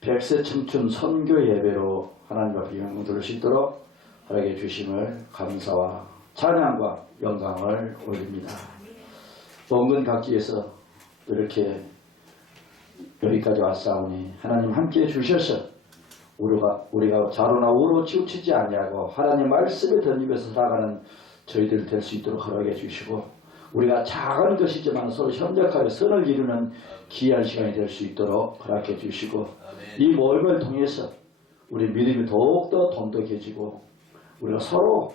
백세 청춘 선교 예배로 하나님 앞에 영광 들을 수 있도록 허락해 주심을 감사와 찬양과 영광을 올립니다. 먼 각지에서 이렇게 여기까지 왔사오니 하나님 함께해 주셔서 우리가 좌로나 우로 치우치지 아니하고 하나님 말씀에 덧입에서 살아가는 저희들 될 수 있도록 허락해 주시고, 우리가 작은 것이지만 서로 협력하여 선을 이루는 귀한 시간이 될 수 있도록 허락해 주시고, 이 모임을 통해서 우리 믿음이 더욱더 돈독해지고 우리가 서로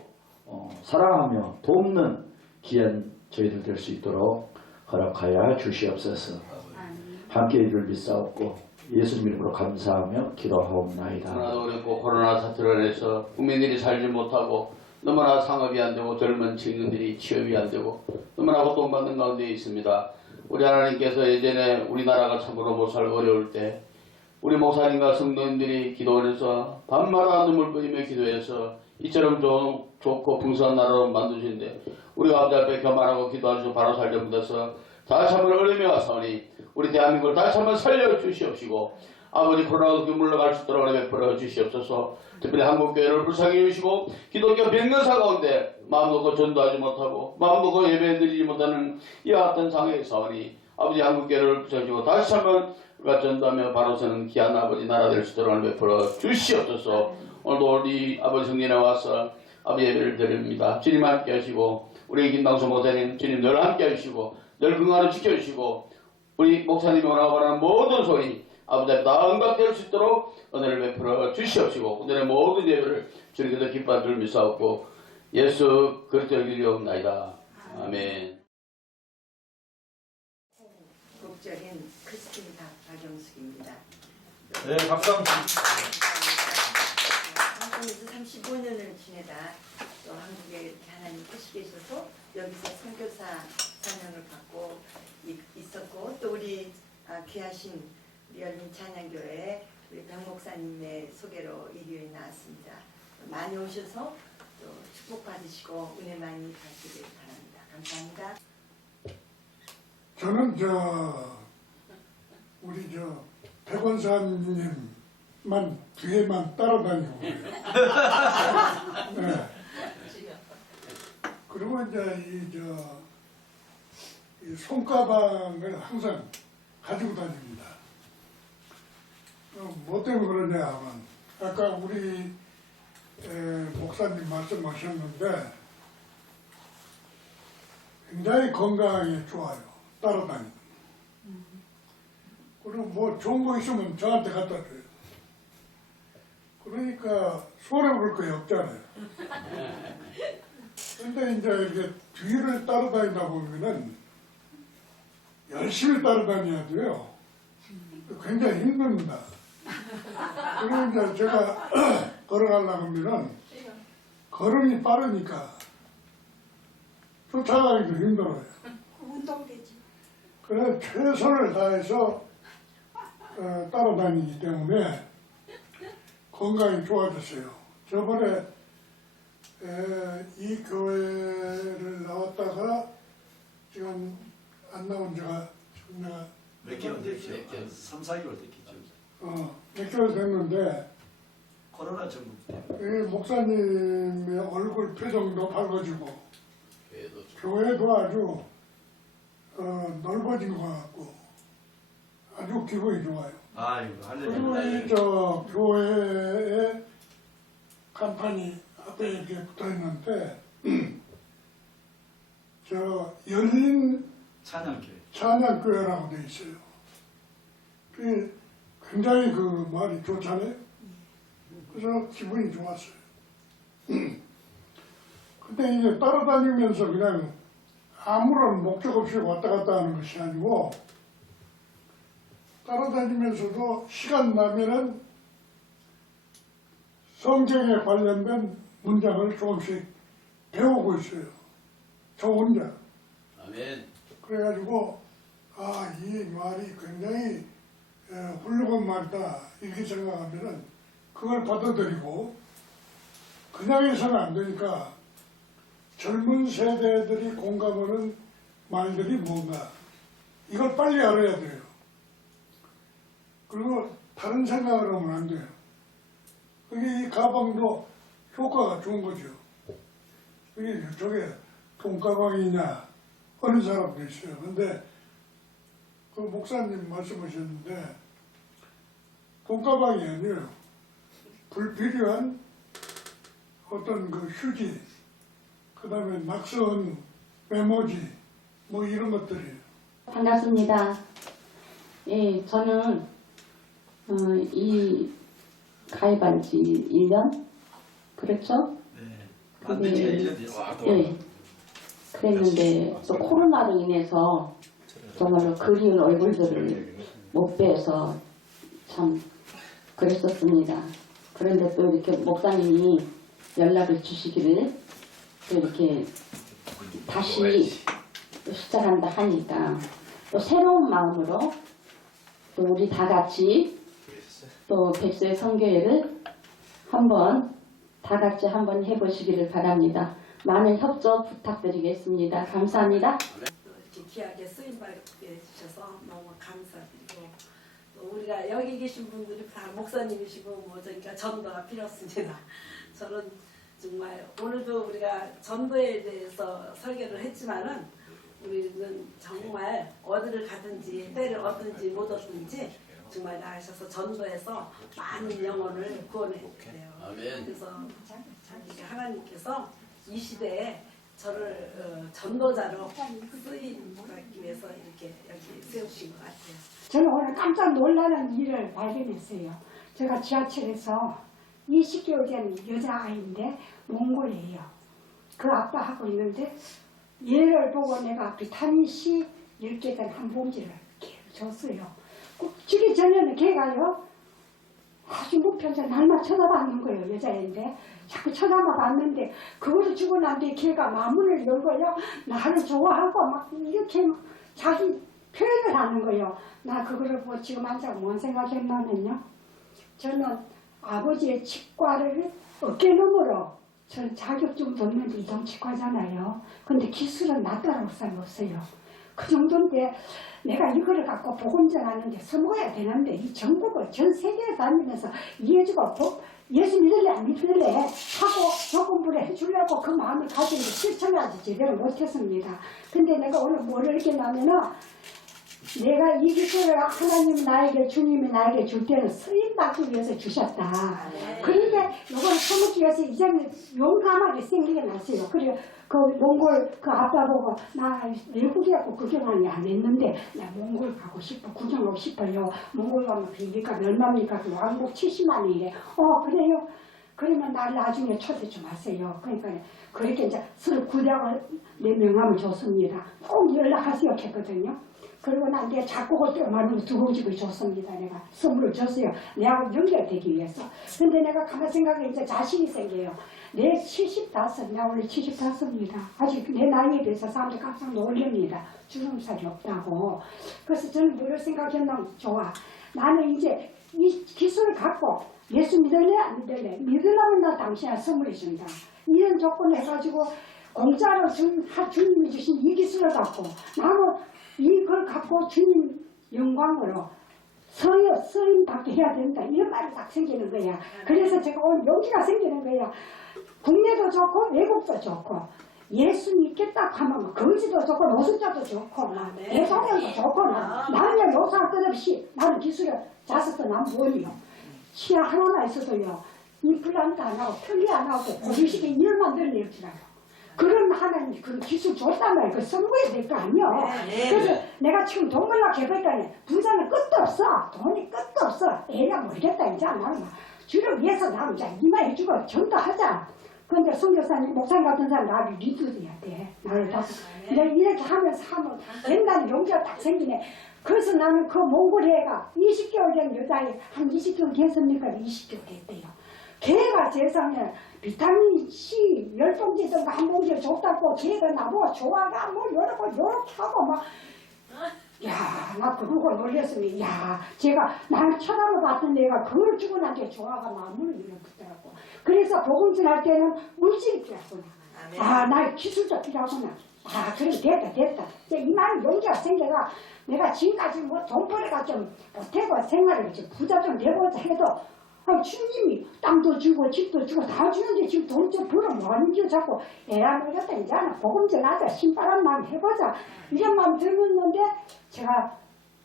사랑하며 돕는 귀한 저희들 될 수 있도록 허락하여 주시옵소서. 함께 이를 믿사옵고 예수님 이름으로 감사하며 기도하옵나이다. 너무나도 어렵고 코로나 사태로 인해서 국민들이 살지 못하고 너무나 상업이 안 되고 젊은 청년들이 취업이 안 되고 너무나 고통받는 가운데 있습니다. 우리 하나님께서 예전에 우리나라가 참으로 못 살고 어려울 때 우리 목사님과 성도님들이 기도원에서 밤마다 눈물 뿌리며 기도해서 이처럼 좋고 풍성한 나라로 만드시는데 우리가 아버지 앞에 교만하고 기도하시고 바로 살려 묻어서 다시 한번 어려움이 와서니 우리 대한민국을 다시 한번 살려주시옵시고 아버지 코로나가 물러갈 수 있도록 베풀어 주시옵소서. 특별히 한국교회를 불쌍히 여기시고 기독교 백년사 가운데 마음 놓고 전도하지 못하고 마음 놓고 예배드리지 못하는 이와 같은 상황에 있사오니 아버지 한국교회를 불쌍히 여기시고 다시 한번 우리가 전도하며 바로 서는 귀한 아버지 나라 될 수 있도록 베풀어 주시옵소서. 오늘도 우리 아버지 성전에 와서 아버지 예배를 드립니다. 주님 함께 하시고 우리 김당수 목사님 주님 늘 함께 하시고 늘 건강을 지켜주시고 우리 목사님이 원하고 바라는 모든 소리 아버지 앞에 다 응답될 수 있도록 은혜를 베풀어 주시옵시고 오늘의 모든 예배를 주님께서 기뻐하 줄 믿사옵고 예수 그리스도의 이름이옵나이다. 아멘. 국적인 크리스틴 박영숙입니다. 네, 감사합니다. 한국에서 35년을 지내다 또 한국에 이렇게 하나님 뜻이 계셔서 여기서 선교사 사명을 받고 있었고 또 우리 귀하신 우리 열린 찬양교회 우리 박 목사님의 소개로 일요일에 나왔습니다. 많이 오셔서 또 축복받으시고 은혜 많이 받기를 바랍니다. 감사합니다. 저는 우리 백원사님만 뒤에만 따라다니고 네. 그리고 이제 이 손가방을 항상 가지고 다닙니다. 뭐 때문에 그러냐 하면 아까 우리 목사님 말씀하셨는데 굉장히 건강에 좋아요. 따라다니는. 그리고 뭐 좋은 거 있으면 저한테 갖다 줘요. 그러니까 손해볼 거 없잖아요. 근데 이제 이렇게 뒤를 따라다니다 보면은 열심히 따라다녀야 돼요. 굉장히 힘듭니다. 그리고 이제 제가 걸어가려고 하면은 걸음이 빠르니까 쫓아가기도 힘들어요. 운동되지. 그래서 최선을 다해서 따라다니기 때문에 건강이 좋아졌어요. 저번에 이 교회를 나왔다가 지금 안 나온 지가 지금 내가 몇 개월 됐죠? 3, 4개월 됐겠죠. 몇 개월 됐는데 코로나 전국 때문에. 이 목사님의 얼굴 표정도 밝아지고 교회도 아주 넓어진 것 같고 아주 기분이 좋아요. 아이고, 그리고 할렐루야. 이 교회에 간판이 앞에 이렇게 붙어 있는데 열린 찬양교회. 찬양교회라고 돼 있어요. 굉장히 그 말이 좋잖아요. 그래서 기분이 좋았어요. 근데 이제 따라다니면서 그냥 아무런 목적 없이 왔다 갔다 하는 것이 아니고 따라다니면서도 시간 나면은 성경에 관련된 문장을 조금씩 배우고 있어요. 저 혼자. 아멘. 그래가지고 이 말이 굉장히 훌륭한 말이다 이렇게 생각하면은 그걸 받아들이고 그냥 해서는 안 되니까 젊은 세대들이 공감하는 말들이 뭔가 이걸 빨리 알아야 돼요. 그리고 다른 생각을 하면 안 돼요. 그게 이 가방도 효과가 좋은 거죠. 이게 저게 돈가방이냐 어느 사람도 있어요. 근데 그 목사님 말씀하셨는데 돈가방이 아니에요. 불필요한 어떤 그 휴지, 그 다음에 낙서한 메모지, 뭐 이런 것들이에요. 반갑습니다. 예, 저는 이 가입한 지 1년? 그렇죠? 네. 만든 지가 네. 1년 됐어요. 예. 그랬는데 또 코로나로 인해서 정말로 그리운 얼굴들을 못 뵈서 참 그랬었습니다. 그런데 또 이렇게 목사님이 연락을 주시기를 또 이렇게 다시 시작한다 하니까 또 새로운 마음으로 또 우리 다 같이 또 백수의 선교회를 한번 다 같이 한번 해보시기를 바랍니다. 많은 협조 부탁드리겠습니다. 감사합니다. 이렇게 귀하게 쓰임받게 해주셔서 너무 감사드리고 또 우리가 여기 계신 분들이 다 목사님이시고 뭐 그러니까 전도가 필요 없습니다. 저는 정말 오늘도 우리가 전도에 대해서 설교를 했지만은 우리는 정말 어디를 가든지 때를 얻든지 못 얻든지 정말 나가셔서 전도해서 많은 영혼을 구원해 주세요. 그래서 하나님께서 이 시대에 저를 전도자로 쓰임 받기 위해서 이렇게 여기 세우신 것 같아요. 저는 오늘 깜짝 놀라는 일을 발견했어요. 제가 지하철에서 20개월 된 여자아이인데 몽골이에요. 그 아빠하고 있는데 얘를 보고 내가 비타민C 10개 된 한 봉지를 걔를 줬어요. 꼭 주기 전에는 걔가요 아주 무표정 날만 쳐다봤는 거예요. 여자애인데 자꾸 쳐다봤는데 그거를 주고 난 뒤에 걔가 마문을 열고요 나를 좋아하고 막 이렇게 자기 표현을 하는 거예요. 나 그거를 보고 지금 한참 뭔 생각했냐면요, 저는 아버지의 치과를 어깨너머로 전 자격증 뒀는 이동치과잖아요. 근데 기술은 나 따라올 사람 없어요. 그 정도인데 내가 이거를 갖고 복음전하는데 써먹어야 되는데 이 전국을 전 세계에 다니면서 이해주고 예수 믿을래 안 믿을래 하고 복음부를 해주려고 그 마음을 가지고 실천하지 제대로 못했습니다. 근데 내가 오늘 뭘 알겠냐면은 내가 이 기술을 하나님 나에게 주님이 나에게 줄 때는 쓰임받기 위해서 주셨다. 그런데 이걸 써먹기 위해서 이제는 용감하게 생기게 났어요. 그리고 그 몽골 그 아빠 보고 나 외국이하고 구경하니 안 했는데 나 몽골 가고 싶어 구경하고 싶어요. 몽골 가면 비니까 얼마입니까? 그 왕복 70만이래. 그래요? 그러면 날 나중에 초대 좀 하세요. 그러니까 그렇게 이제 서로 구략을 내 명함을 줬습니다. 꼭 연락하세요 했거든요. 그리고 난 내 작곡을 떼어말로 2봉지를 줬습니다. 내가 선물을 줬어요. 내하고 연결되기 위해서. 근데 내가 가만 생각해 이제 자신이 생겨요. 내 75, 나 원래 75입니다. 아직 내 나이에 비해서 사람들 깜짝 놀랍니다. 주름살이 없다고. 그래서 저는 뭐를 생각했냐면 좋아. 나는 이제 이 기술을 갖고 예수 믿을래 안 믿을래? 믿으려면 나 당신한테 선물해 준다. 이런 조건을 해가지고 공짜로 주님이 주신 이 기술을 갖고 나는 이걸 갖고 주님 영광으로 쓰임 받게 해야 된다. 이런 말이 딱 생기는 거야. 그래서 제가 오늘 용기가 생기는 거야. 국내도 좋고 외국도 좋고 예수 믿겠다 하면 거지도 좋고 노숙자도 좋고 대통령도 좋고 나는 요사할 것 없이 나는 기술을 자석도 난 뭐니요. 치아 하나만 있어도요 임플란트 안 하고 편리 안 하고 고지식에 일만 늘려주라고. 그런 하나님 그 기술 줬단 말이야. 그 선물이 될 거 아니야. 그래서 내가 지금 돈 벌려고 해봤더니 부자는 끝도 없어. 돈이 끝도 없어. 애가 모르겠다 이제 나는 주를 위해서 나는 이제 이마해주고 전도하자. 근데 선교사님 목사님 같은 사람 나를 리드해야 돼. 나를 다 이렇게 하면서 하면 된다는 용기가 딱 생기네. 그래서 나는 그 몽골 애가 20개월 된 여자애 한 20개월 됐습니까? 20개월 됐대요. 걔가 세상에 비타민 C 10봉지든가 한 봉지를 줬다고 걔가 나보고 좋아가 뭐 요렇게 하고 막 야, 나 그거 놀렸으면 야, 제가 나를 쳐다보 봤던 애가 그걸 주고 난 게 좋아가 마음을 밀어붙더라고. 그래서 복음전 할 때는 물질이 필요하구나. 나 기술도 필요하구나. 아, 그래, 됐다. 이제 이만 용기가 생겨가 내가 지금까지 뭐 돈벌이가 좀 못하고 생활을 좀 부자 좀 되고자 해도 주님이 땅도 주고 집도 주고 다 주는데 지금 돈 좀 벌어 뭐하는지 자꾸 애라 먹었다 이제는 복음 전하자 신바람 마음 해보자 이런 마음 들었는데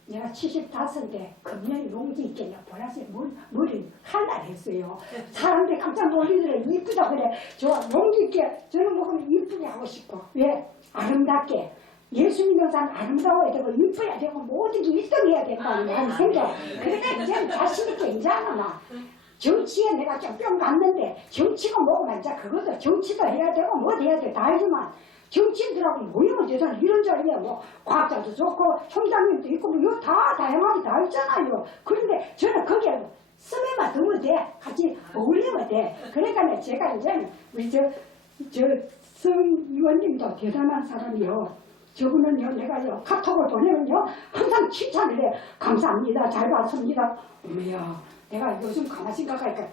내가 75인데 금년에 용기 있게 보라색 머리 칼날했어요. 사람들이 깜짝 놀리더래. 이쁘다 그래. 저 용기 있게 저는 먹으면 이쁘게 하고 싶어. 왜? 아름답게. 예수 믿는 사람 아름다워야 되고 이뻐야 되고 모든 게 1등 해야 된다는 마음이 생겨. 그러니까 이제는 자신 있게 인자하나 막. 정치에 내가 좀 뿅 갔는데 정치가 뭐고 이제 그것도 정치도 해야 되고 뭐 해야 돼 다 하지만 정치인들하고 모이면 되잖아. 이런 자리에 뭐 과학자도 좋고 총장님도 있고 뭐 이거 다 다양하게 다 있잖아요. 그런데 저는 거기에 스매만 두면 돼. 같이 어울리면 돼. 그러니까 제가 이제는 우리 성 의원님도 대단한 사람이요. 저분은요 내가요 카톡을 보내면요 항상 칭찬을 해. 감사합니다. 잘 봤습니다. 어머야 내가 요즘 가만히 생각하니까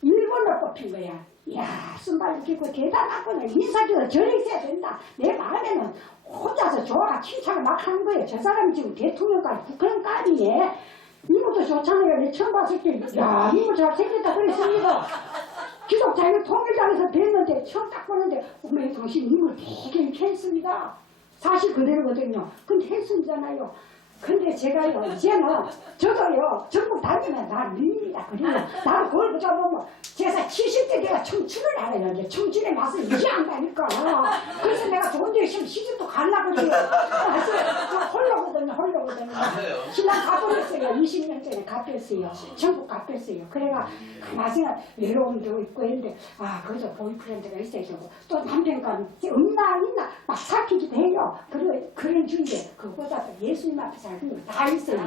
일본을 뽑힌 거야. 이야 순발을 끼고 대단하구나. 인사기도 저리 있어야 된다. 내 마음에는 혼자서 좋아 칭찬을 막 하는 거예요. 저 사람이 지금 대통령까지 국회의원까지에 이모도 좋잖아요. 내가 처음 봤을 때 야 이모 잘생겼다 그랬습니다. 기독자유 통일당에서 뵀는데 처음 딱 보는데 어머니 당신 이모 되게 괜찮습니다. 사실 그대로거든요. 근데 했습니다잖아요. 근데 제가요 이제는 저도요 전국 다니면 나 밀립니다. 그리고 나는 그걸 보자 보면 제가 70대 내가 청춘을 알아요. 이제 청춘의 맛을 이제 안다니까. 그래서 내가 좋은 데 있으면 시집도 가려고 그래요. 저 홀로거든요. 신랑 가버렸어요. 20년 전에 갚였어요. 전국 갚였어요. 그래가 가만히 외로움도 있고 했는데 그래서 보이프렌드가 있어야 되고 또 남편과 없나 막 살피기도 해요. 그런 중인데 그거보다 예수님 앞에서 다 있어요.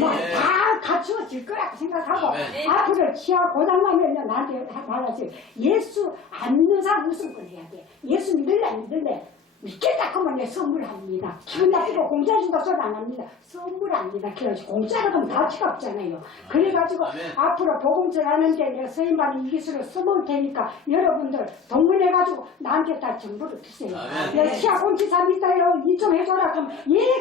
뭐 다 갖추어질 거라고 생각하고 앞으로 치아 고장나면 나한테 말하세요. 예수 안 믿는 사람 무슨 걸 해야 돼. 예수 믿을래 안 믿을래 믿겠다 그러면 내 선물합니다. 기분 나쁘고 공짜 준다 소리 안 합니다. 선물합니다. 그래가지고 공짜로 하면 가치가 없잖아요. 그래가지고 앞으로 복음 전하는데 내가 서인반이 이 기술을 써볼 테니까 여러분들 동문해가지고 나한테 다 정보를 주세요. 내가 치아 공치사 있다요. 이 좀 해줘라. 그럼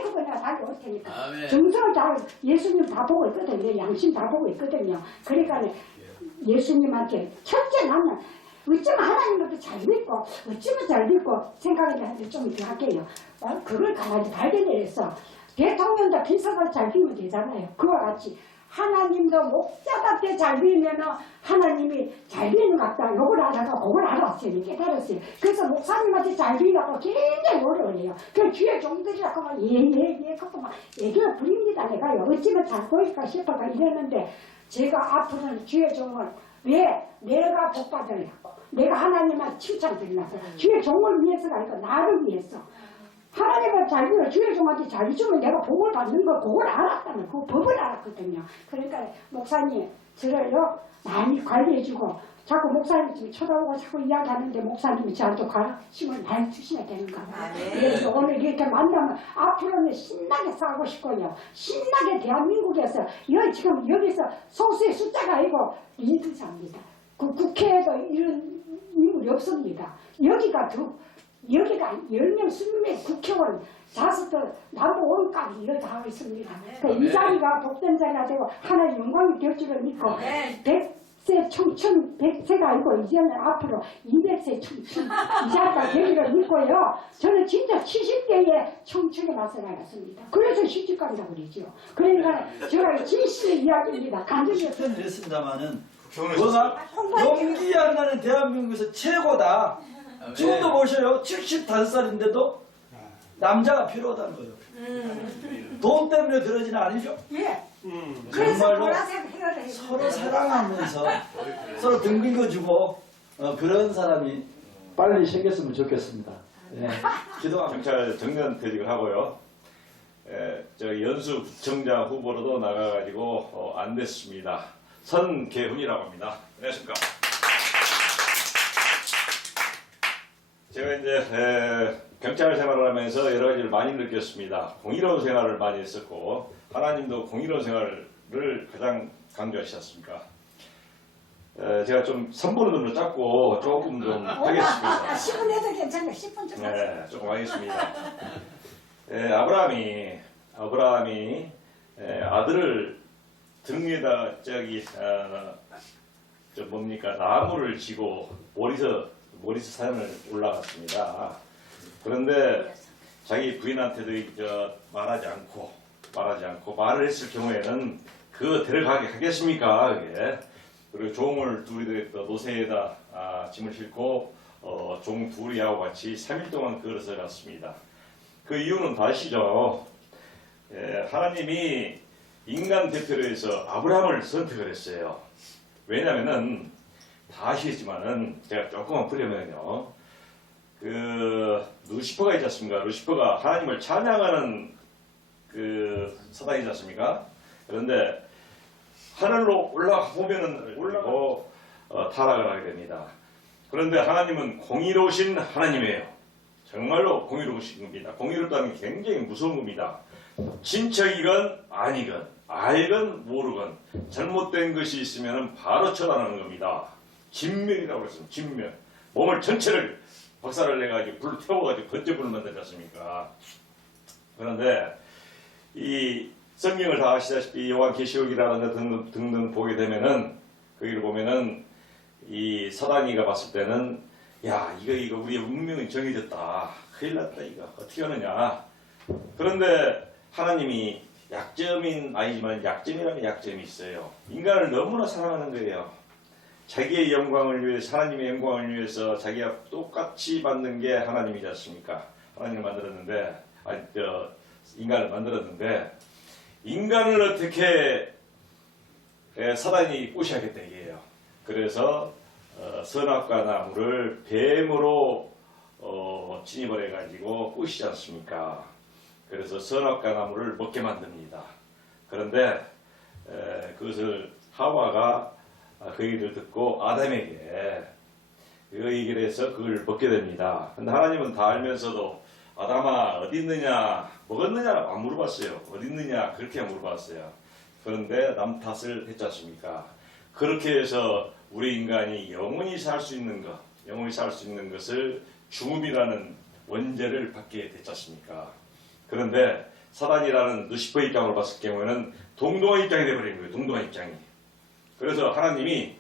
그거 내가 달려올 테니까. 정성을 다 예수님 다 보고 있거든요. 내 양심 다 보고 있거든요. 그러니까 예수님한테 첫째 나는 어쩌면 하나님도 잘 믿고 어쩌면 잘 믿고 생각을 하는데 좀 더 할게요. 그걸 가만히 발견해서 대통령도 빈석을 잘 빌면 되잖아요. 그와 같이 하나님도 목자답게 잘 빌면 하나님이 잘 빌는 것 같다. 요걸 알아서 그걸 알았어요. 깨달았어요. 그래서 목사님한테 잘 빌려고 굉장히 노력을 해요. 그래서 주의 종들이라고 막 예예예 그거 막 얘기를 부립니다. 내가요. 어쩌면 잘 보일까 싶어가 이랬는데 제가 앞으로는 주의 종을 왜 내가 복 받으려고 내가 하나님한테 칭찬드리려고 주의 종을 위해서가 아니고 나를 위해서 하나님을 잘 빌어 주의 종한테 잘 주면 내가 복을 받는 걸 그걸 알았다면 그 법을 알았거든요. 그러니까 목사님 저를요 많이 관리해주고 자꾸 목사님 지금 쳐다보고 자꾸 이야기하는데 목사님이 저한테 관심을 많이 주시면 되는가 봐요. 그래서 오늘 이렇게 만나면 앞으로는 신나게 싸고 싶고요. 신나게 대한민국에서 지금 여기서 소수의 숫자가 아니고 리더자입니다. 그 국회에도 이런 인물이 없습니다. 여기가 10명, 20명 국회의원 자수도 남부 원까지 이걸 다 하고 있습니다. 이 자리가 복된 자리가 되고 하나의 영광이 될 줄을 믿고 100세 청춘 100세가 아니고 이제는 앞으로 200세 청춘 이 자리가 되기를 믿고요. 저는 진짜 70대의 청춘의 맛을 알았습니다. 그래서 시집간다고 그러죠. 그러니까 제가 진실의 이야기입니다. 간절히 했습니다마는 뭐가 용기 안 나는 대한민국에서 최고다. 지금도 보셔요. 75살인데도 남자가 필요하다는 거예요. 돈 때문에 그러지는 아니죠. 예. 그래서 정말로 보라색 헤어를 해요. 서로 사랑하면서 서로 등 긁어주고 그런 사람이 빨리 생겼으면 좋겠습니다. 네. 기도합니다. 경찰 정면퇴직을 하고요. 저 연수 구청장 후보로도 나가가지고 안 됐습니다. 선계훈이라고 합니다. 안녕하십니까. 제가 이제 경찰 생활을 하면서 여러 가지를 많이 느꼈습니다. 공의로운 생활을 많이 했었고 하나님도 공의로운 생활을 가장 강조하셨습니까. 제가 좀 선보는 좀 짧고 조금 좀 하겠습니다. 10분 해도 괜찮아요. 10분 좀 하세요. 네, 조금 하겠습니다. 아브라함이 아들을 등 위에다 저 뭡니까 나무를 지고 모리스 산을 올라갔습니다. 그런데 자기 부인한테도 말하지 않고 말을 했을 경우에는 그거 데려가게 하겠습니까? 그게. 그리고 종을 둘이 노새에다 짐을 싣고 종 둘이하고 같이 3일 동안 걸어서 갔습니다. 그 이유는 다 아시죠? 하나님이 인간 대표로 해서 아브라함을 선택을 했어요. 왜냐면은 다 아시겠지만은 제가 조금만 풀려면요. 그 루시퍼가 있지 않습니까? 루시퍼가 하나님을 찬양하는 그 사단이지 않습니까? 그런데 하늘로 올라가 보면은 올라가고 타락을 하게 됩니다. 그런데 하나님은 공의로우신 하나님이에요. 정말로 공의로우신 겁니다. 공의롭다는 게 굉장히 무서운 겁니다. 친척이건 아니건 알건 모르건 잘못된 것이 있으면 바로 처단하는 겁니다. 진멸이라고 했습니다. 진멸. 몸을 전체를 박살을 내가지고 불로 태워가지고 번쩍불을 만들지 않습니까? 그런데 이 성경을 다 아시다시피 요한계시록이라는 데 등등 보게 되면은 거기를 보면은 이 사단이가 봤을 때는 야 이거 우리의 운명이 정해졌다. 큰일 났다 이거 어떻게 하느냐. 그런데 하나님이 약점인 아니지만 약점이라면 약점이 있어요. 인간을 너무나 사랑하는 거예요. 자기의 영광을 위해서 하나님의 영광을 위해서 자기가 똑같이 받는 게 하나님이지 않습니까? 하나님을 만들었는데 인간을 만들었는데 인간을 어떻게 사단이 꼬시하겠다 이게요. 그래서 선악과 나무를 뱀으로 진입을 해가지고 꼬시지 않습니까? 그래서 선악과 나무를 먹게 만듭니다. 그런데 그것을 하와가 그 얘기를 듣고 아담에게 그 얘기를 해서 그걸 먹게 됩니다. 근데 하나님은 다 알면서도 아담아 어디 있느냐 먹었느냐라고 안 물어봤어요. 어디 있느냐 그렇게 물어봤어요. 그런데 남 탓을 했지 않습니까? 그렇게 해서 우리 인간이 영원히 살 수 있는 것, 영원히 살 수 있는 것을 죽음이라는 원죄를 받게 됐지 않습니까? 그런데 사단이라는 루시퍼 입장으로 봤을 경우에는 동등한 입장이 되어버린 거예요. 동등한 입장이. 그래서 하나님이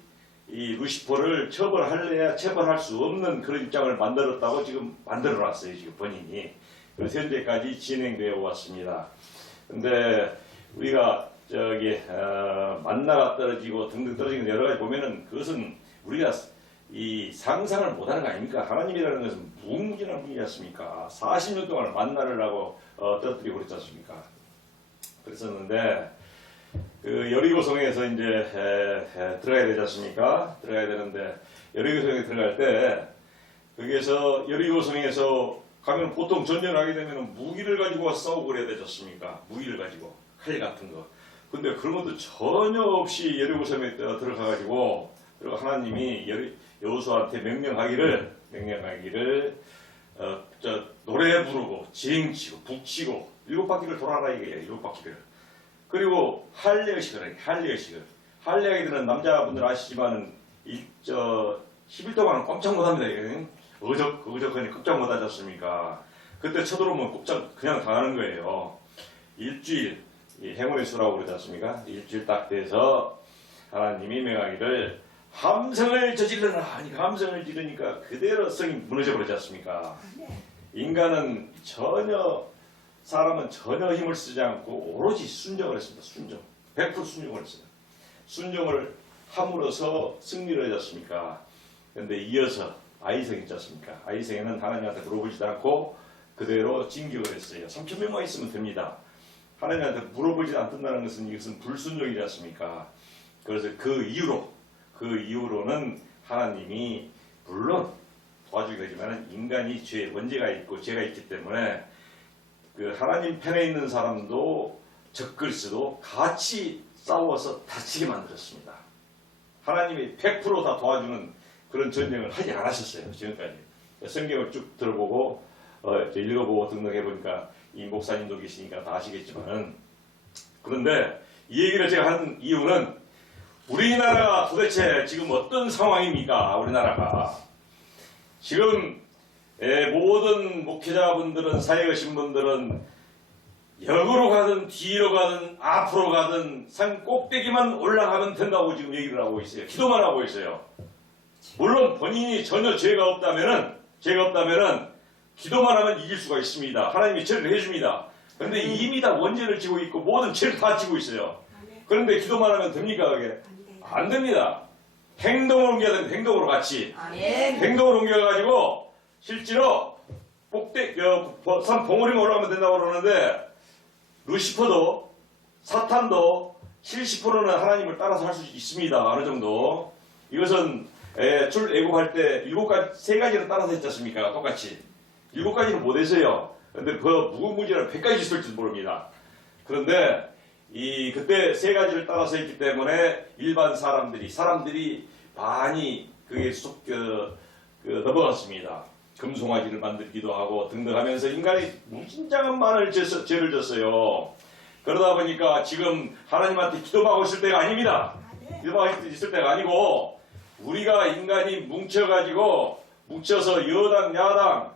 이 루시퍼를 처벌할래야 처벌할 수 없는 그런 입장을 만들었다고 지금 만들어놨어요. 지금 본인이. 그래서 현재까지 진행되어 왔습니다. 근데 우리가 만나가 떨어지고 등등 떨어지는 여러 가지 보면은 그것은 우리가 이 상상을 못하는 거 아닙니까? 하나님이라는 것은 무궁무진한 분이지 않습니까? 40년 동안 만나를 하고 떨어뜨리고 그랬지 않습니까? 그랬었는데 그 여리고성에서 이제 들어가야 되지 않습니까? 들어가야 되는데 여리고성에 들어갈 때 거기에서 여리고성에서 가면 보통 전쟁을 하게 되면 무기를 가지고 싸우고 그래야 되지 않습니까? 무기를 가지고 칼 같은 거. 근데 그런 것도 전혀 없이 여리고성에 들어가가지고 그리고 하나님이 여호수아한테 명령하기를 노래 부르고 징치고 북치고 7바퀴를 돌아라 이거예요. 7바퀴를. 그리고 할례의식을 할례의식을 남자분들 아시지만은 10일 동안은 꼼짝 못합니다. 어적하니 꼼짝 못하지 않습니까? 그때 쳐들어오면 꼼짝 그냥 당하는 거예요. 일주일 행운의 수라고 그러지 않습니까? 일주일 딱 돼서 하나님이 명하기를 함성을 저지르라 하니까 함성을 지르니까 그대로 성이 무너져 버리지 않습니까? 인간은 사람은 전혀 힘을 쓰지 않고 오로지 순종을 했습니다. 100% 순종을 했어요. 순종을 함으로써 승리를 하지 않습니까? 그런데 이어서 아이성이 있지 않습니까? 아이성에는 하나님한테 물어보지도 않고 그대로 징격을 했어요. 3,000명만 있으면 됩니다. 하나님한테 물어보지 않는다는 것은 이것은 불순종이지 않습니까? 그래서 그 이후로는 하나님이 물론 도와주기도 하지만 인간이 죄의 원죄가 있고 죄가 있기 때문에 그 하나님 편에 있는 사람도 적글수도 같이 싸워서 다치게 만들었습니다. 하나님이 100% 다 도와주는 그런 전쟁을 하지 않으셨어요. 지금까지. 성경을 쭉 들어보고 읽어보고 등등해보니까 이 목사님도 계시니까 다 아시겠지만은 그런데 이 얘기를 제가 한 이유는 우리나라가 도대체 지금 어떤 상황입니까? 우리나라가 지금 모든 목회자분들은, 사회 계신 분들은 역으로 가든 뒤로 가든 앞으로 가든 산 꼭대기만 올라가면 된다고 지금 얘기를 하고 있어요. 기도만 하고 있어요. 물론 본인이 전혀 죄가 없다면은 기도만 하면 이길 수가 있습니다. 하나님이 죄를 해줍니다. 그런데 이미 다 원죄를 지고 있고 모든 죄를 다 지고 있어요. 그런데 기도만 하면 됩니까? 그게? 안 됩니다. 행동을 옮겨야 됩니다. 행동으로 같이. 행동을 옮겨가지고 실제로 산 봉우리만 올라가면 된다고 그러는데 루시퍼도 사탄도 70%는 하나님을 따라서 할 수 있습니다. 어느 정도. 이것은 출애굽할 때 3가지는 따라서 했지 않습니까? 똑같이. 7가지는 못했어요. 근데 그 무궁무진한 100가지 있을지도 모릅니다. 그런데 그때 3가지를 따라서 했기 때문에 일반 사람들이 많이 그게 넘어갔습니다. 금송아지를 만들기도 하고 등등 하면서 인간이 무진장한 많은 죄를 졌어요. 그러다 보니까 지금 하나님한테 기도하고 있을 때가 아닙니다. 기도하고 있을 때가 아니고 우리가 인간이 뭉쳐서 여당, 야당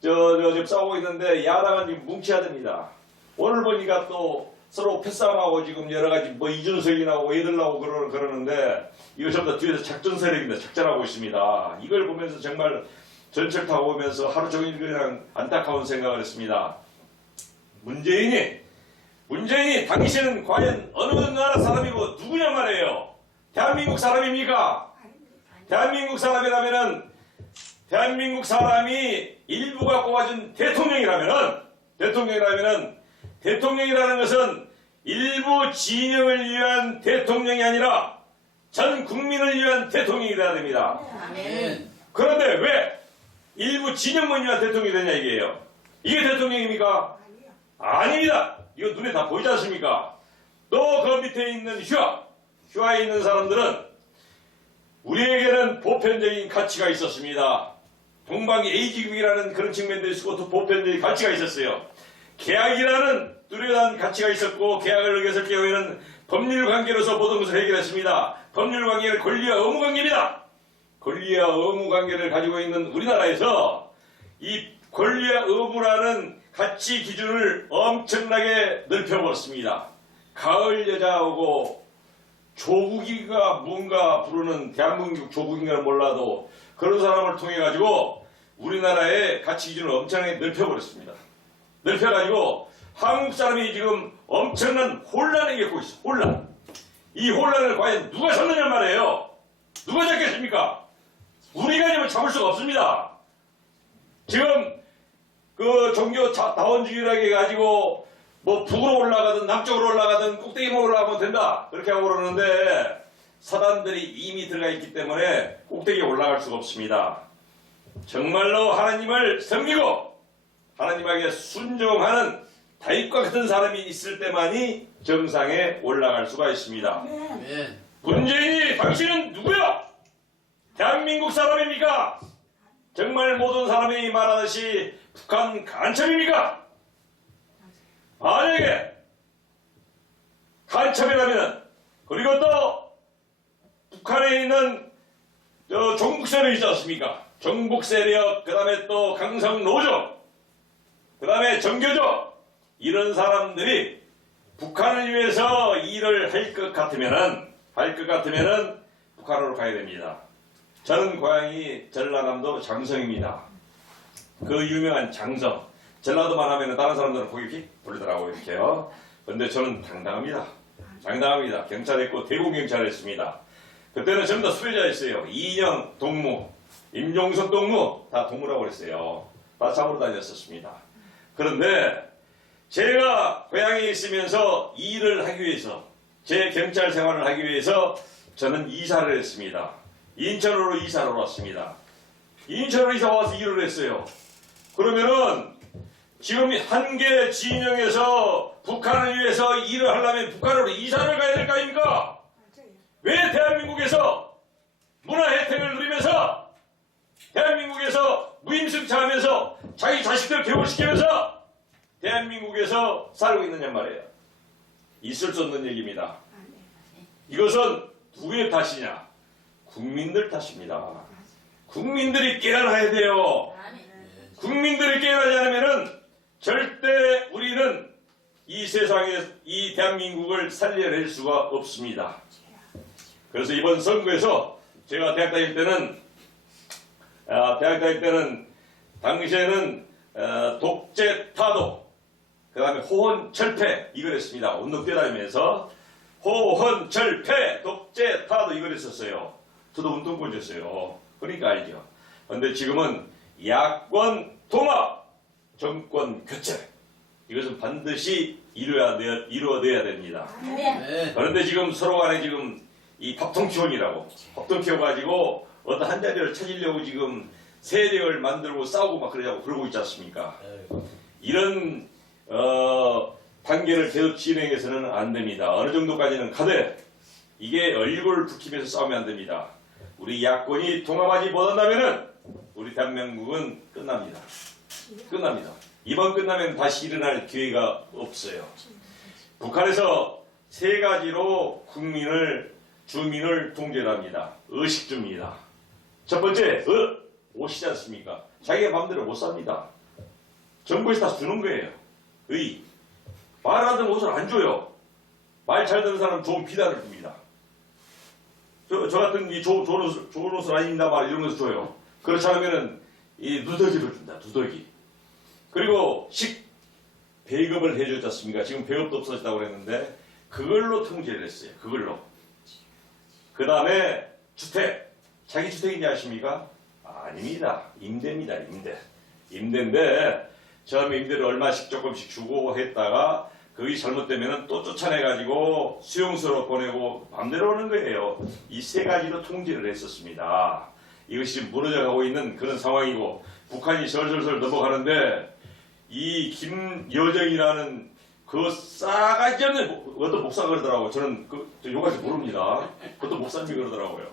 지금 싸우고 있는데 야당은 지금 뭉쳐야 됩니다. 오늘 보니까 또 서로 패싸움하고 지금 여러가지 이준석이 나오고 애들 나오고 그러는데 이거 전부 다 뒤에서 작전 세력입니다. 작전하고 있습니다. 이걸 보면서 정말 전철 타고 오면서 하루 종일 그냥 안타까운 생각을 했습니다. 문재인이 당신은 과연 어느 나라 사람이고 누구냐 말이에요. 대한민국 사람입니까? 대한민국 사람이라면은 대한민국 사람이 일부가 꼽아준 대통령이라는 것은 일부 진영을 위한 대통령이 아니라 전 국민을 위한 대통령이 되어야 됩니다. 그런데 왜 일부 진영만 위한 대통령이 되냐 이게요. 이게 대통령입니까? 아닙니다. 이거 눈에 다 보이지 않습니까? 또 그 밑에 있는 휘하에 있는 사람들은 우리에게는 보편적인 가치가 있었습니다. 동방이 A지국이라는 그런 측면도 있었고 또 보편적인 가치가 있었어요. 계약이라는 뚜렷한 가치가 있었고 계약을 어겼을 경우에는 법률관계로서 모든 것을 해결했습니다. 법률관계는 권리와 의무관계입니다. 권리와 의무관계를 가지고 있는 우리나라에서 이 권리와 의무라는 가치 기준을 엄청나게 넓혀버렸습니다. 가을 여자하고 조국이가 뭔가 부르는 대한민국 조국인가를 몰라도 그런 사람을 통해 가지고 우리나라의 가치 기준을 엄청나게 넓혀버렸습니다. 넓혀가지고 한국 사람이 지금 엄청난 혼란을 겪고 있어. 혼란. 이 혼란을 과연 누가 잡느냐 말이에요. 누가 잡겠습니까? 우리가 지금 잡을 수가 없습니다. 지금 그 종교 다원주의라고 해가지고 북으로 올라가든 남쪽으로 올라가든 꼭대기만 올라가면 된다 그렇게 하고 그러는데 사단들이 이미 들어가 있기 때문에 꼭대기에 올라갈 수가 없습니다. 정말로 하나님을 섬기고 하나님에게 순종하는 다윗과 같은 사람이 있을 때만이 정상에 올라갈 수가 있습니다. 문재인이 당신은 누구야? 대한민국 사람입니까? 정말 모든 사람이 말하듯이 북한 간첩입니까? 만약에 간첩이라면 그리고 또 북한에 있는 종북 세력이 있지 않습니까? 종북 세력, 그 다음에 또 강성노조, 그 다음에 정교조 이런 사람들이 북한을 위해서 일을 할 것 같으면은 북한으로 가야 됩니다. 저는 고향이 전라남도 장성입니다. 그 유명한 장성. 전라도만 하면 다른 사람들은 고개 휙 돌리더라고요, 이렇게요. 근데 저는 당당합니다. 당당합니다. 경찰했고, 대공경찰을 했습니다. 그때는 전부 다 수혜자였어요. 이인영 동무, 임종석 동무, 다 동무라고 그랬어요. 다 잡으러 다녔었습니다. 그런데 제가 고향에 있으면서 일을 하기 위해서, 제 경찰 생활을 하기 위해서 저는 이사를 했습니다. 인천으로 이사를 왔습니다. 인천으로 이사 와서 일을 했어요. 그러면은 지금 한 개 진영에서 북한을 위해서 일을 하려면 북한으로 이사를 가야 될 거 아닙니까? 왜 대한민국에서 문화 혜택을 누리면서 대한민국에서 무임승차하면서 자기 자식들 교육시키면서 대한민국에서 살고 있느냐 말이에요. 있을 수 없는 얘기입니다. 이것은 누구의 탓이냐? 국민들 탓입니다. 국민들이 깨어나야 돼요. 국민들이 깨어나지 않으면은 절대 우리는 이 세상에 이 대한민국을 살려낼 수가 없습니다. 그래서 이번 선거에서 제가 대학 다닐 때는 당시에는 독재 타도 그 다음에 호언철폐 이걸 했습니다. 운동 뛰어다니면서 호언철폐 독재 타도 이걸 했었어요. 저도 운동권이었어요. 그러니까 알죠. 그런데 지금은 야권 통합 정권 교체 이것은 반드시 이루어져야 됩니다. 그런데 지금 서로 간에 지금 이 밥통키원이라고 밥통 키워가지고 어떤 한 자리를 찾으려고 지금 세력을 만들고 싸우고 막 그러고 있지 않습니까? 이런 단계를 계속 진행해서는 안 됩니다. 어느 정도까지는 가되 이게 얼굴 붉히면서 싸우면 안 됩니다. 우리 야권이 통합하지 못한다면은 우리 대한민국은 끝납니다. 끝납니다. 이번 끝나면 다시 일어날 기회가 없어요. 북한에서 세 가지로 주민을 통제를 합니다. 의식주입니다. 첫 번째, 옷이지 않습니까? 자기가 마음대로 못 삽니다. 정부에서 다 주는 거예요. 말하던 옷을 안 줘요. 말 잘 듣는 사람은 좋은 비단을 줍니다. 저 같은 이 좋은 옷을 안 입는다 말 이런 것을 줘요. 그렇지 않으면은 이 누더기를 준다. 누더기. 그리고 배급을 해줬지 않습니까? 지금 배급도 없어졌다고 그랬는데 그걸로 통제를 했어요. 그걸로. 그 다음에 주택. 자기 주택인지 아십니까? 아닙니다. 임대입니다. 임대인데 처음에 임대를 얼마씩 조금씩 주고 했다가 그게 잘못되면 또 쫓아내가지고 수용소로 보내고 맘대로 오는 거예요. 이 세 가지로 통제를 했었습니다. 이것이 무너져가고 있는 그런 상황이고 북한이 설설설 넘어가는데 이 김여정이라는 그 싸가지 없는 그것도 목사 그러더라고요. 저는 요까지 모릅니다. 그것도 목사님이 그러더라고요.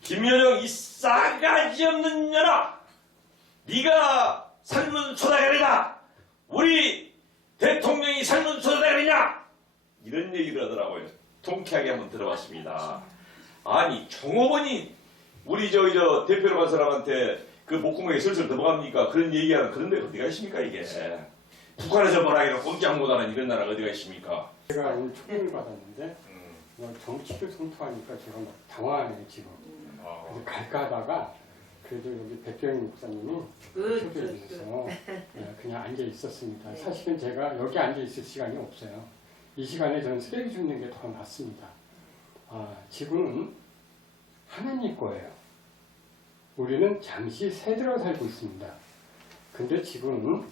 김여정 이 싸가지 없는 년아, 네가 삶은 초다가리다. 우리 대통령이 삶은 초다가리냐? 이런 얘기를 하더라고요. 통쾌하게 한번 들어봤습니다. 아니 종업원이 우리 저 대표로 간 사람한테 그 목구멍에 슬슬 넘어갑니까? 그런 얘기하는 그런 데가 어디가 있습니까 이게? 북한에서 뭐라기로 꼼짝 못하는 이런 나라가 어디가 있습니까? 제가 오늘 초대를 받았는데 정치를 성토하니까 제가 막 당황해요 지금. 그래서 갈까 하다가 그래도 여기 백경인 목사님이 초대해 주셔서 그냥 앉아 있었습니다. 사실은 제가 여기 앉아 있을 시간이 없어요. 이 시간에 저는 쓰레기 줍는 게 더 낫습니다. 지금은 하나님 거예요. 우리는 잠시 새들어 살고 있습니다. 근데 지금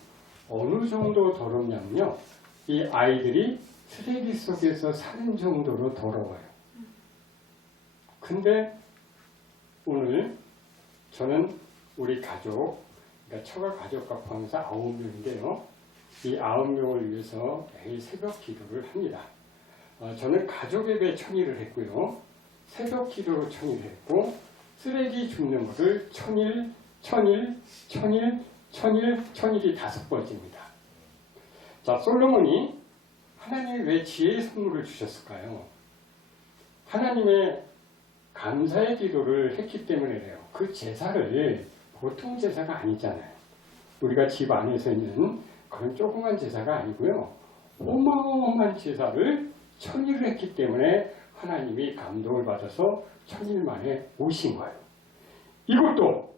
어느 정도 더럽냐면요. 이 아이들이 쓰레기 속에서 사는 정도로 더러워요. 근데 오늘 저는 우리 가족, 그러니까 처가 가족과 포함해서 9명인데요. 이 9명을 위해서 매일 새벽 기도를 합니다. 저는 가족 예배 천일을 했고요. 새벽 기도로 천일을 했고 쓰레기 줍는 것을 천일이 5번째입니다. 자, 솔로몬이 하나님이 왜 지혜의 선물을 주셨을까요? 하나님의 감사의 기도를 했기 때문에 그래요. 그 제사를 보통 제사가 아니잖아요. 우리가 집 안에서 있는 그런 조그만 제사가 아니고요. 어마어마한 제사를 천일을 했기 때문에 하나님이 감동을 받아서 천일 만에 오신 거예요. 이것도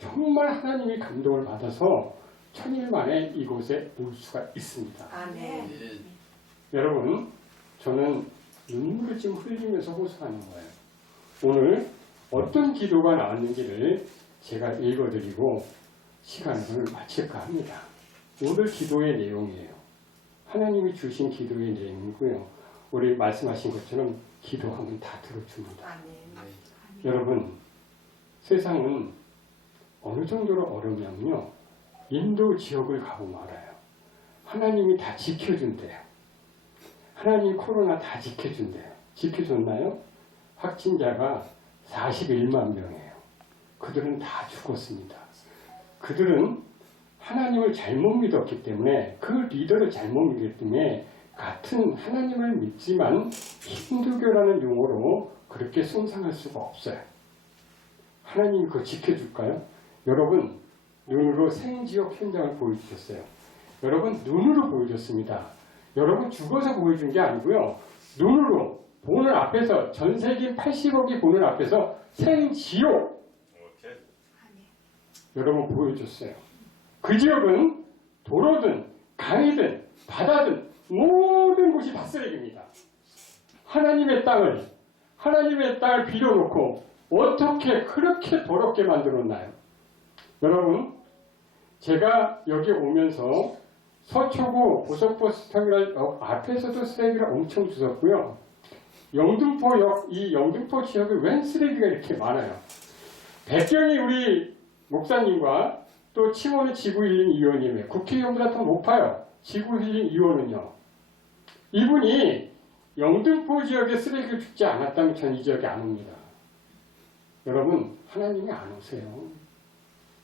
정말 하나님이 감동을 받아서 천일 만에 이곳에 올 수가 있습니다. 아멘. 여러분, 저는 눈물을 지금 흘리면서 호소하는 거예요. 오늘 어떤 기도가 나왔는지를 제가 읽어드리고 시간을 마칠까 합니다. 오늘 기도의 내용이에요. 하나님이 주신 기도의 내용이고요. 우리 말씀하신 것처럼 기도하면 다 들어줍니다. 아멘. 여러분, 세상은 어느 정도로 어렵냐면요. 인도 지역을 가보면 알아요. 하나님이 다 지켜준대요. 하나님 코로나 다 지켜준대요. 지켜줬나요? 확진자가 41만 명이에요. 그들은 다 죽었습니다. 그들은 하나님을 잘못 믿었기 때문에 그 리더를 잘못 믿기 때문에 같은 하나님을 믿지만 힌두교라는 용어로 그렇게 숭상할 수가 없어요. 하나님이 그거 지켜줄까요? 여러분 눈으로 생지옥 현장을 보여주셨어요. 여러분 눈으로 보여줬습니다. 여러분 죽어서 보여준 게 아니고요. 눈으로 보는 앞에서 전 세계 80억이 보는 앞에서 생지옥 여러분 보여줬어요. 그 지역은 도로든 강이든 바다든 모든 곳이 다 쓰레기입니다. 하나님의 땅을 빌어놓고 어떻게 그렇게 더럽게 만들었나요? 여러분 제가 여기 오면서 서초구 고속버스터미널 앞에서도 쓰레기를 엄청 주웠고요. 영등포역, 이 영등포 지역에 웬 쓰레기가 이렇게 많아요. 백경이 우리 목사님과 또 치모는 지구힐링 위원님의 국회의원보다 더 높아요. 지구힐링 위원은요. 이분이 영등포 지역에 쓰레기를 줍지 않았다면 전 이 지역에 안 옵니다. 여러분 하나님이 안 오세요.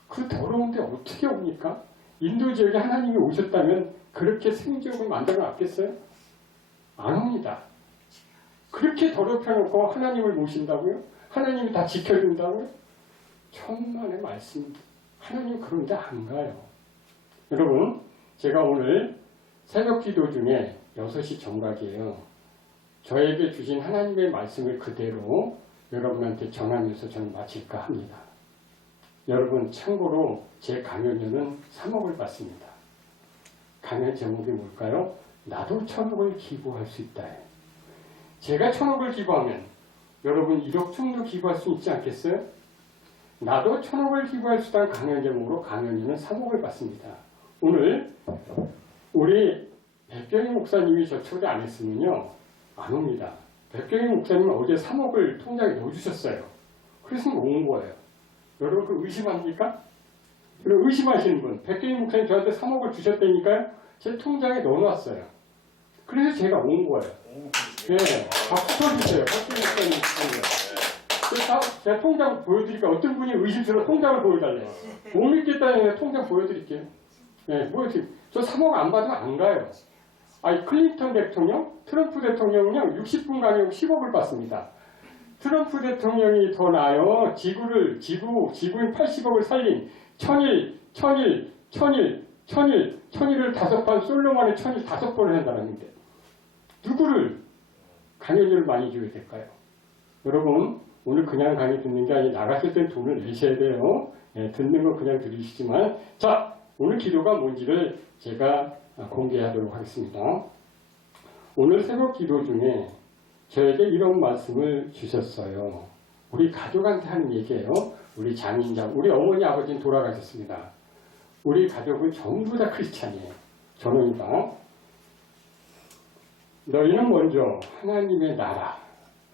그 더러운데 어떻게 옵니까? 인도 지역에 하나님이 오셨다면 그렇게 생지옥을 만들어 놨겠어요? 안 옵니다. 그렇게 더럽혀놓고 하나님을 모신다고요? 하나님이 다 지켜준다고요? 천만의 말씀입니다. 하나님 그런데 안 가요. 여러분 제가 오늘 새벽 기도 중에 6시 정각이에요. 저에게 주신 하나님의 말씀을 그대로 여러분한테 전하면서 저는 마칠까 합니다. 여러분 참고로 제 강연료는 3억을 받습니다. 강연 제목이 뭘까요? 나도 1,000억을 기부할 수 있다. 제가 1,000억을 기부하면 여러분 1억 정도 기부할 수 있지 않겠어요? 나도 1,000억을 기부할 수 있다는 강연 제목으로 강연료는 3억을 받습니다. 오늘 우리 백경희 목사님이 저 초대 안 했으면요 안 옵니다. 백경희 목사님은 어제 3억을 통장에 넣어주셨어요. 그래서 온 거예요. 여러분 그 의심합니까? 그럼 의심하시는 분, 백경희 목사님 저한테 3억을 주셨다니까요? 제 통장에 넣어놨어요. 그래서 제가 온 거예요. 네, 박수 쳐주세요. 백경희 목사님. 제가 통장 보여드릴까? 어떤 분이 의심스러워 통장을 보여달래요. 못 믿겠다니 통장 보여드릴게요. 네, 저 3억 안 받으면 안 가요. 아니 클린턴 대통령, 트럼프 대통령은요 60분 강연 10억을 받습니다. 트럼프 대통령이 더 나아요. 지구인 80억을 살린 천일을 5번 솔로몬의 천일 5번을 한 사람인데 누구를 강연료를 많이 줘야 될까요? 여러분 오늘 그냥 강의 듣는 게 아니라 나갔을 땐 돈을 내셔야 돼요. 네, 듣는 건 그냥 들으시지만 자 오늘 기도가 뭔지를 제가 공개하도록 하겠습니다. 오늘 새벽 기도 중에 저에게 이런 말씀을 주셨어요. 우리 가족한테 하는 얘기예요. 우리 장인장, 우리 어머니 아버지는 돌아가셨습니다. 우리 가족은 전부 다 크리스찬이에요. 전원이다. 너희는 먼저 하나님의 나라.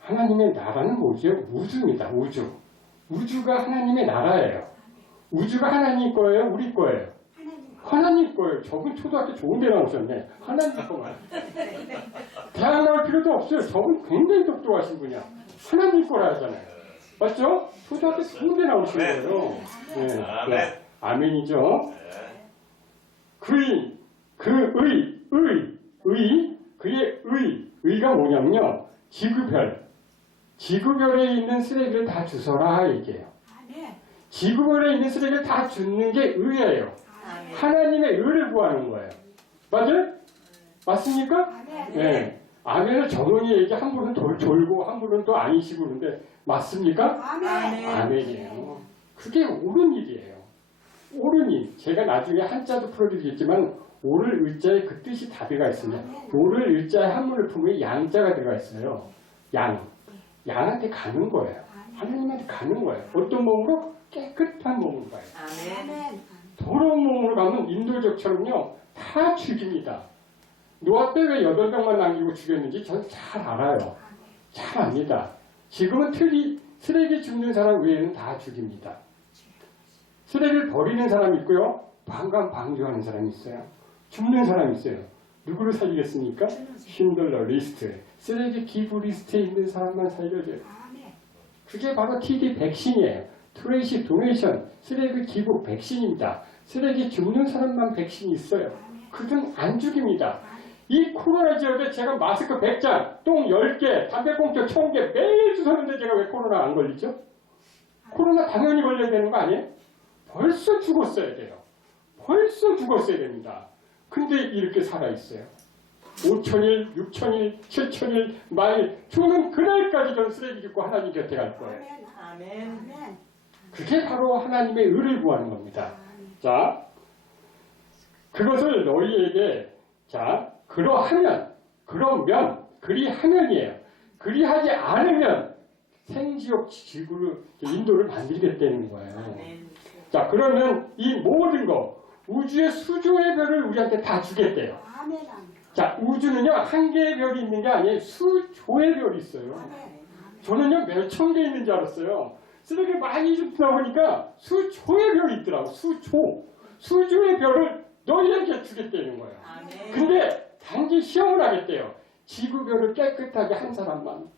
하나님의 나라는 뭐죠? 우주입니다. 우주. 우주가 하나님의 나라예요. 우주가 하나님 거예요? 우리 거예요? 하나님 거예요. 저분 초등학교 좋은 데 나오셨네. 하나님 거만. 대학 나올 필요도 없어요. 저분 굉장히 똑똑하신 분이야. 하나님 거라 하잖아요. 맞죠? 초등학교 좋은 데 나오신 거예요. 네. 아멘이죠. 그의 의가 뭐냐면요. 지구별에 있는 쓰레기를 다 주워라 얘기해요. 지구별에 있는 쓰레기를 다 줍는 게 의예요. 하나님의 의를 구하는 거예요. 맞아요? 맞습니까? 네. 아멘을 정원이 얘기 한 분은 졸고 한 분은 또 아니시고 그런데 맞습니까? 아멘이에요. 그게 옳은 일이에요. 옳은 일. 제가 나중에 한자도 풀어드리겠지만 옳을 의자에 그 뜻이 다 들어가 있습니다. 옳을 의자에 한문을 품에 양자가 들어가 있어요. 양한테 가는 거예요. 하나님한테 가는 거예요. 어떤 몸으로? 깨끗한 몸으로 가요. 더러운 몸으로 가면 인도적처럼요 다 죽입니다. 노아 때 왜 8명만 남기고 죽였는지 저는 잘 알아요. 잘 압니다. 지금은 쓰레기 줍는 사람 외에는 다 죽입니다. 쓰레기를 버리는 사람이 있고요. 방관방주하는 사람이 있어요. 줍는 사람이 있어요. 누구를 살리겠습니까? 쉰들러 리스트. 쓰레기 기부 리스트에 있는 사람만 살려줘요. 그게 바로 TD 백신이에요. 트레이시 도네이션, 쓰레기 기부 백신입니다. 쓰레기 줍는 사람만 백신이 있어요. 그들은 안 죽입니다. 이 코로나 지역에 제가 마스크 100장, 똥 10개, 담배꽁초 1000개 매일 주웠는데 제가 왜 코로나 안 걸리죠? 코로나 당연히 걸려야 되는 거 아니에요? 벌써 죽었어야 돼요. 벌써 죽었어야 됩니다. 근데 이렇게 살아있어요. 5,000일, 6,000일, 7,000일, 마일 죽는 그날까지 전 쓰레기 줍고 하나님 곁에 갈 거예요. 아멘. 그게 바로 하나님의 의를 구하는 겁니다. 자, 그것을 너희에게 자 그러면 그리하면이에요. 그리하지 않으면 생지옥 지구로 인도를 만들겠다는 거예요. 아멘. 자, 그러면 이 모든 거 우주의 수조의 별을 우리한테 다 주겠대요. 아멘, 아멘. 자, 우주는요 한 개의 별이 있는 게 아니에요. 수조의 별이 있어요. 저는요 몇천 개 있는 줄 알았어요. 쓰레기 많이 줍다 보니까 수조의 별이 있더라고. 수조의 별을 너희에게 주겠다는 거예요. 아멘. 근데 단지 시험을 하겠대요. 지구별을 깨끗하게 한 사람만